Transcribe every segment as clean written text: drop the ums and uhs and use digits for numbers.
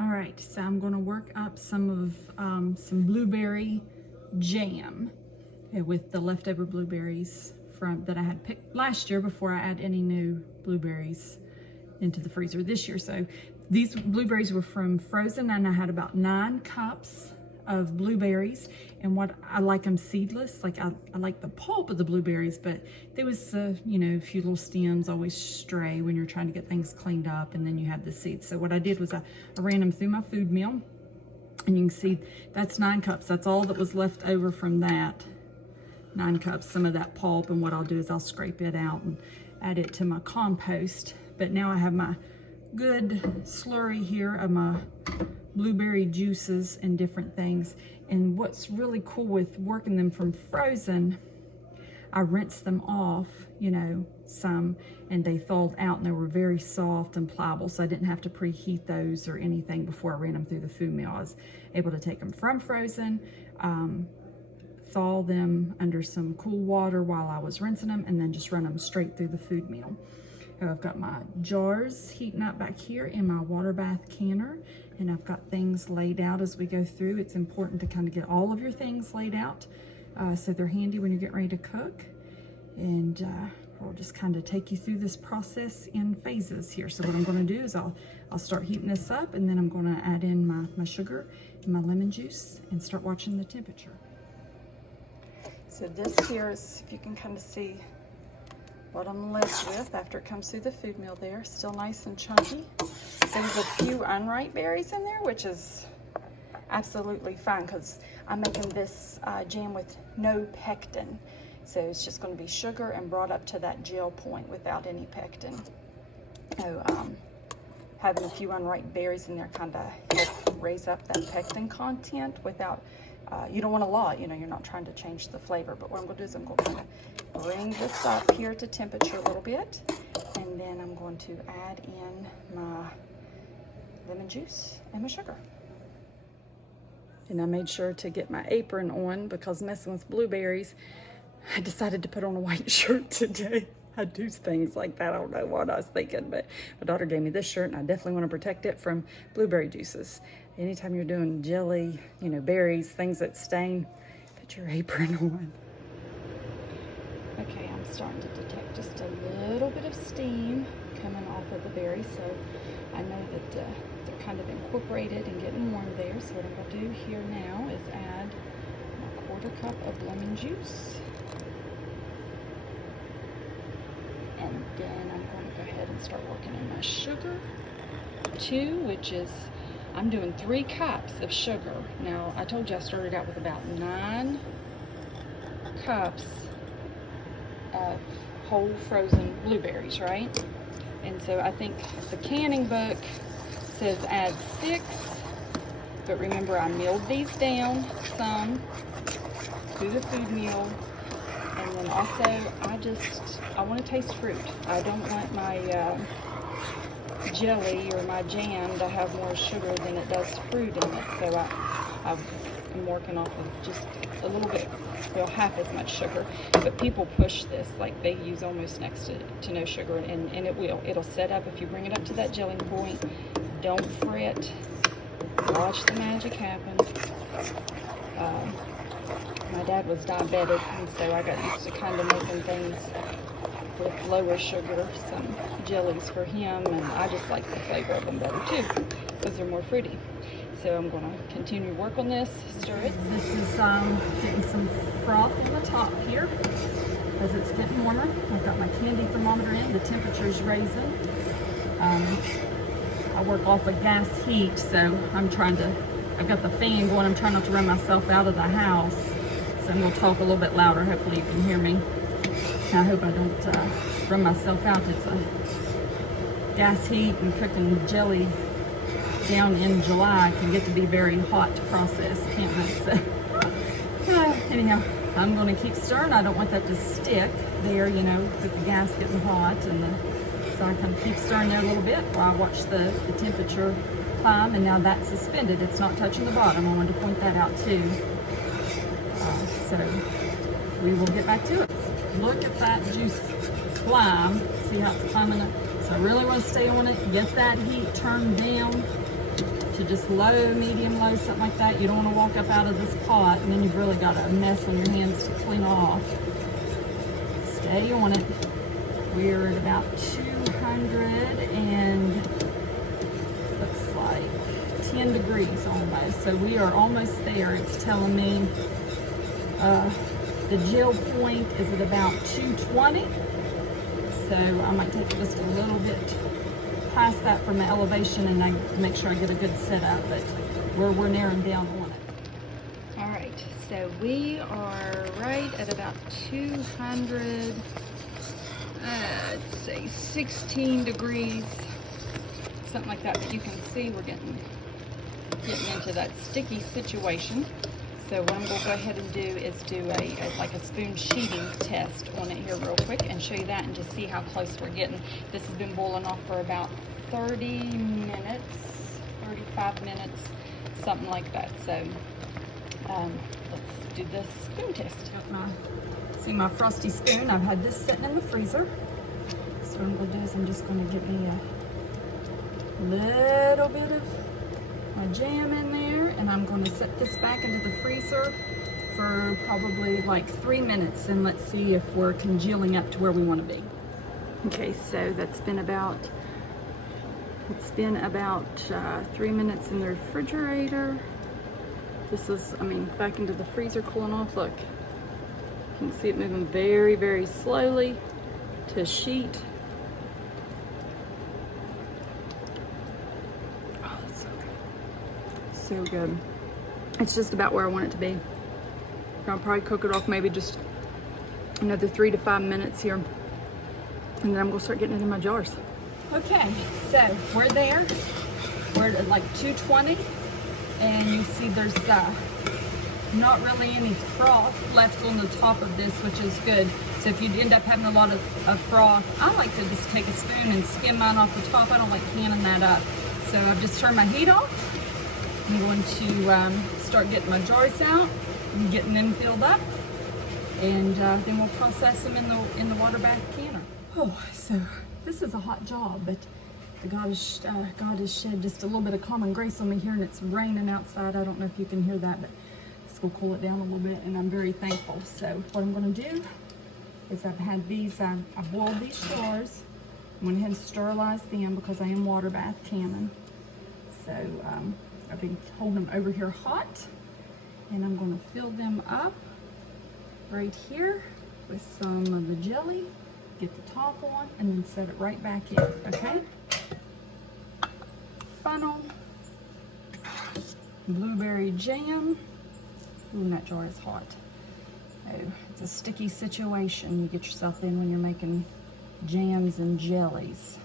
All right, so I'm going to work up some blueberry jam with the leftover blueberries that I had picked last year before I add any new blueberries into the freezer this year. So these blueberries were from frozen, and I had about 9 cups of blueberries. And what I like them seedless, like I like the pulp of the blueberries, but there was you know, a few little stems always stray when you're trying to get things cleaned up, and then you have the seeds. So what I did was I ran them through my food mill, and you can see that's 9 cups. That's all that was left over from that 9 cups, some of that pulp. And what I'll do is I'll scrape it out and add it to my compost. But now I have my good slurry here of my blueberry juices and different things. And what's really cool with working them from frozen, I rinsed them off, you know, some, and they thawed out and they were very soft and pliable, so I didn't have to preheat those or anything before I ran them through the food mill. I was able to take them from frozen, thaw them under some cool water while I was rinsing them, and then just run them straight through the food mill. I've got my jars heating up back here in my water bath canner, and I've got things laid out as we go through. It's important to kind of get all of your things laid out so they're handy when you're getting ready to cook. And we'll just kind of take you through this process in phases here. So what I'm going to do is I'll start heating this up, and then I'm going to add in my sugar and my lemon juice and start watching the temperature. So this here is, if you can kind of see what I'm left with after it comes through the food mill there. Still nice and chunky. There's a few unripe berries in there, which is absolutely fine because I'm making this jam with no pectin. So it's just going to be sugar and brought up to that gel point without any pectin. So having a few unripe berries in there kind of help raise up that pectin content without, you don't want a lot, you know, you're not trying to change the flavor. But what I'm going to do is I'm going to kind of bring this up here to temperature a little bit, and then I'm going to add in my lemon juice and my sugar. And I made sure to get my apron on because messing with blueberries, I decided to put on a white shirt today. I do things like that. I don't know what I was thinking, but my daughter gave me this shirt, and I definitely want to protect it from blueberry juices. Anytime you're doing jelly, you know, berries, things that stain, put your apron on. Okay, I'm starting to detect just a little bit of steam coming off of the berries, so I know that they're kind of incorporated and getting warm there. So what I'm going to do here now is add my 1/4 cup of lemon juice. And then I'm going to go ahead and start working in my sugar too, which is, I'm doing 3 cups of sugar. Now, I told you I started out with about 9 cups of whole frozen blueberries, right? And so I think the canning book says add 6, but remember I milled these down some through the food mill. And then also, I want to taste fruit. I don't want my jelly or my jam to have more sugar than it does fruit in it. So I'm working off of just a little bit, well, half as much sugar. But people push this, like they use almost next to no sugar, and it'll set up if you bring it up to that gelling point. Don't fret. Watch the magic happen. My dad was diabetic, and so I got used to kind of making things with lower sugar, some jellies for him, and I just like the flavor of them better too, because they're more fruity. So I'm going to continue to work on this, stir it. This is getting some froth on the top here as it's getting warmer. I've got my candy thermometer in, the temperature's raising. I work off of gas heat, so I've got the fan going. I'm trying not to run myself out of the house. So I'm going to talk a little bit louder. Hopefully you can hear me. I hope I don't run myself out. It's a gas heat, and cooking jelly down in July can get to be very hot to process, can't it? So anyhow, I'm going to keep stirring. I don't want that to stick there, you know, with the gas getting hot. So I kind of keep stirring there a little bit while I watch the temperature climb. And now that's suspended. It's not touching the bottom. I wanted to point that out too. So we will get back to it. Look at that juice climb. See how it's climbing up? So I really want to stay on it. Get that heat turned down to just low, medium, low, something like that. You don't want to walk up out of this pot and then you've really got a mess on your hands to clean off. Stay on it. We're at about 200 and looks like 10 degrees almost. So we are almost there. It's telling me the gel point is at about 220. So I might take just a little bit past that from the elevation and I make sure I get a good setup, but we're narrowing down on it. All right, so we are right at about 200, let's say 16 degrees, something like that. But you can see we're getting into that sticky situation. So what I'm going to go ahead and do is do like a spoon sheeting test on it here real quick and show you that and just see how close we're getting. This has been boiling off for about 30 minutes, 35 minutes, something like that. So let's do this spoon test. See my frosty spoon, I've had this sitting in the freezer. So what I'm going to do is I'm just going to get me a little bit of my jam in there, and I'm going to set this back into the freezer for probably like 3 minutes, and let's see if we're congealing up to where we want to be. Okay, so it's been about 3 minutes in the refrigerator. This is, back into the freezer, cooling off. Look, you can see it moving very, very slowly to sheet. So good. It's just about where I want it to be. I'll probably cook it off maybe just another 3 to 5 minutes here, and then I'm gonna start getting it in my jars. Okay, so we're there. We're at like 220, and you see there's not really any froth left on the top of this, which is good. So if you end up having a lot of froth, I like to just take a spoon and skim mine off the top. I don't like canning that up. So I've just turned my heat off. I'm going to start getting my jars out and getting them filled up, and then we'll process them in the water bath canner. Oh, so this is a hot job, but God has shed just a little bit of common grace on me here, and it's raining outside. I don't know if you can hear that, but it's going to cool it down a little bit, and I'm very thankful. So what I'm going to do is I've had these, I boiled these jars. I went ahead and sterilized them because I am water bath canning. So I've been holding them over here hot, and I'm going to fill them up right here with some of the jelly, get the top on, and then set it right back in, okay? Funnel, blueberry jam. Ooh, that jar is hot. Oh, it's a sticky situation you get yourself in when you're making jams and jellies.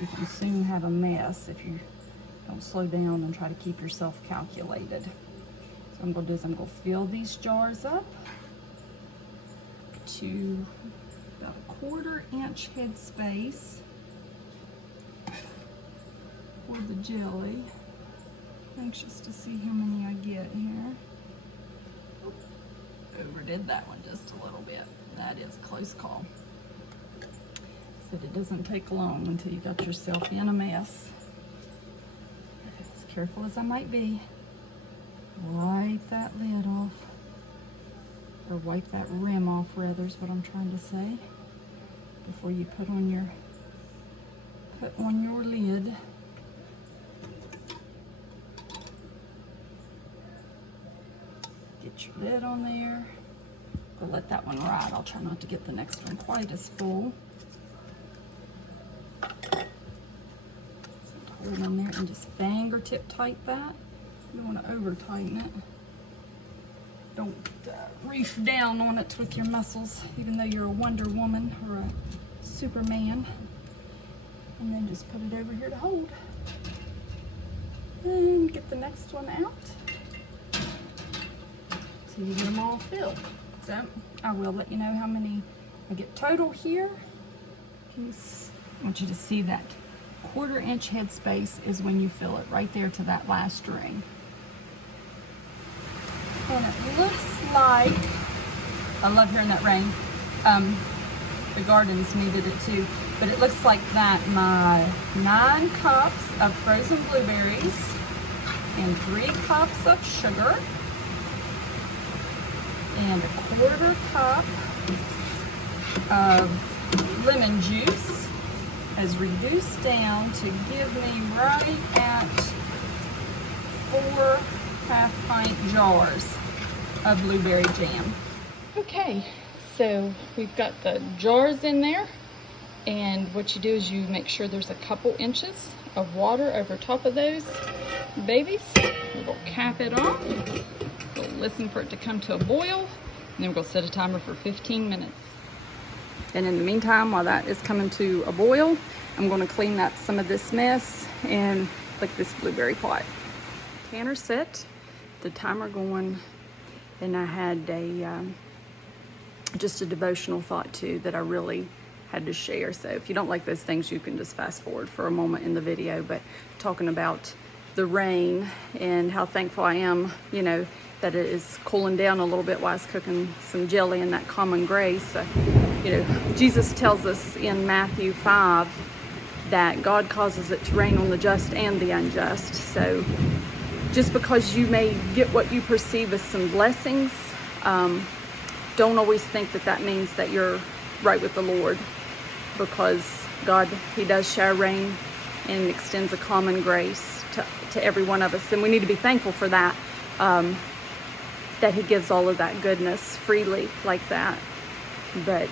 You can soon have a mess if you don't slow down and try to keep yourself calculated. So what I'm going to do is I'm going to fill these jars up to about a 1/4 inch head space for the jelly. Anxious to see how many I get here. Oh, overdid that one just a little bit. That is a close call. Said it doesn't take long until you got yourself in a mess. As careful as I might be, wipe that lid off, or wipe that rim off rather is what I'm trying to say, before you put on your lid. Get your lid on there. Go let that one ride. I'll try not to get the next one quite as full. Hold in there and just fingertip tight that. You don't want to over tighten it. Don't reef down on it with your muscles, even though you're a Wonder Woman or a Superman. And then just put it over here to hold. And get the next one out. So you get them all filled. So I will let you know how many I get total here. I want you to see that 1/4 inch head space is when you fill it right there to that last ring. And it looks like, I love hearing that rain. The gardens needed it too. But it looks like that my 9 cups of frozen blueberries and 3 cups of sugar and a 1/4 cup of lemon juice has reduced down to give me right at 4 half-pint jars of blueberry jam. Okay, so we've got the jars in there, and what you do is you make sure there's a couple inches of water over top of those babies. We'll cap it off. We'll listen for it to come to a boil, and then we're going to set a timer for 15 minutes. And in the meantime, while that is coming to a boil, I'm going to clean up some of this mess and like this blueberry pot. Canner set, the timer going, and I had just a devotional thought too that I really had to share. So if you don't like those things, you can just fast forward for a moment in the video. But talking about the rain and how thankful I am, you know, that it is cooling down a little bit while I was cooking some jelly and that common grace. You know, Jesus tells us in Matthew 5 that God causes it to rain on the just and the unjust. So just because you may get what you perceive as some blessings, don't always think that that means that you're right with the Lord, because God, He does shower rain and extends a common grace to every one of us. And we need to be thankful for that, that He gives all of that goodness freely like that. But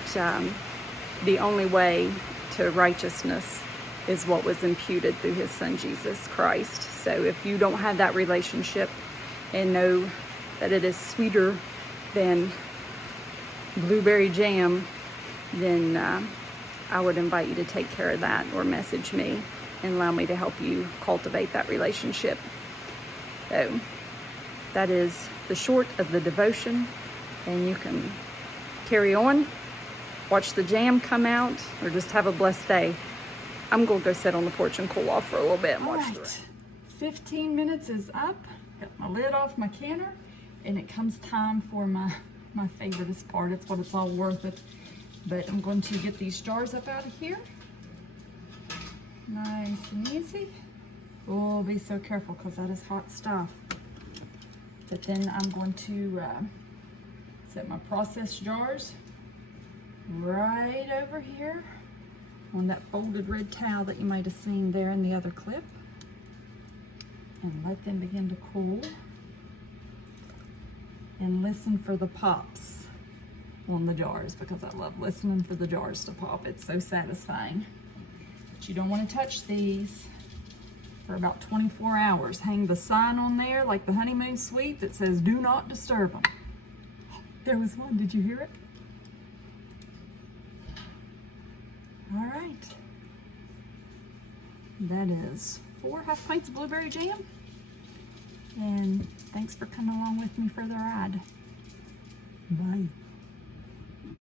the only way to righteousness is what was imputed through His Son, Jesus Christ. So if you don't have that relationship and know that it is sweeter than blueberry jam, then I would invite you to take care of that, or message me and allow me to help you cultivate that relationship. So that is the short of the devotion, and you can carry on, watch the jam come out, or just have a blessed day. I'm going to go sit on the porch and cool off for a little bit and watch the rain. 15 minutes is up. Got my lid off my canner, and it comes time for my favoriteest part. It's what it's all worth it. But I'm going to get these jars up out of here. Nice and easy. Oh, be so careful because that is hot stuff. But then I'm going to set my processed jars right over here on that folded red towel that you might have seen there in the other clip, and let them begin to cool, and listen for the pops on the jars, because I love listening for the jars to pop. It's so satisfying. But you don't want to touch these for about 24 hours. Hang the sign on there like the honeymoon suite that says do not disturb them. There was one, did you hear it? All right, that is 4 half-pints of blueberry jam, and thanks for coming along with me for the ride. Bye.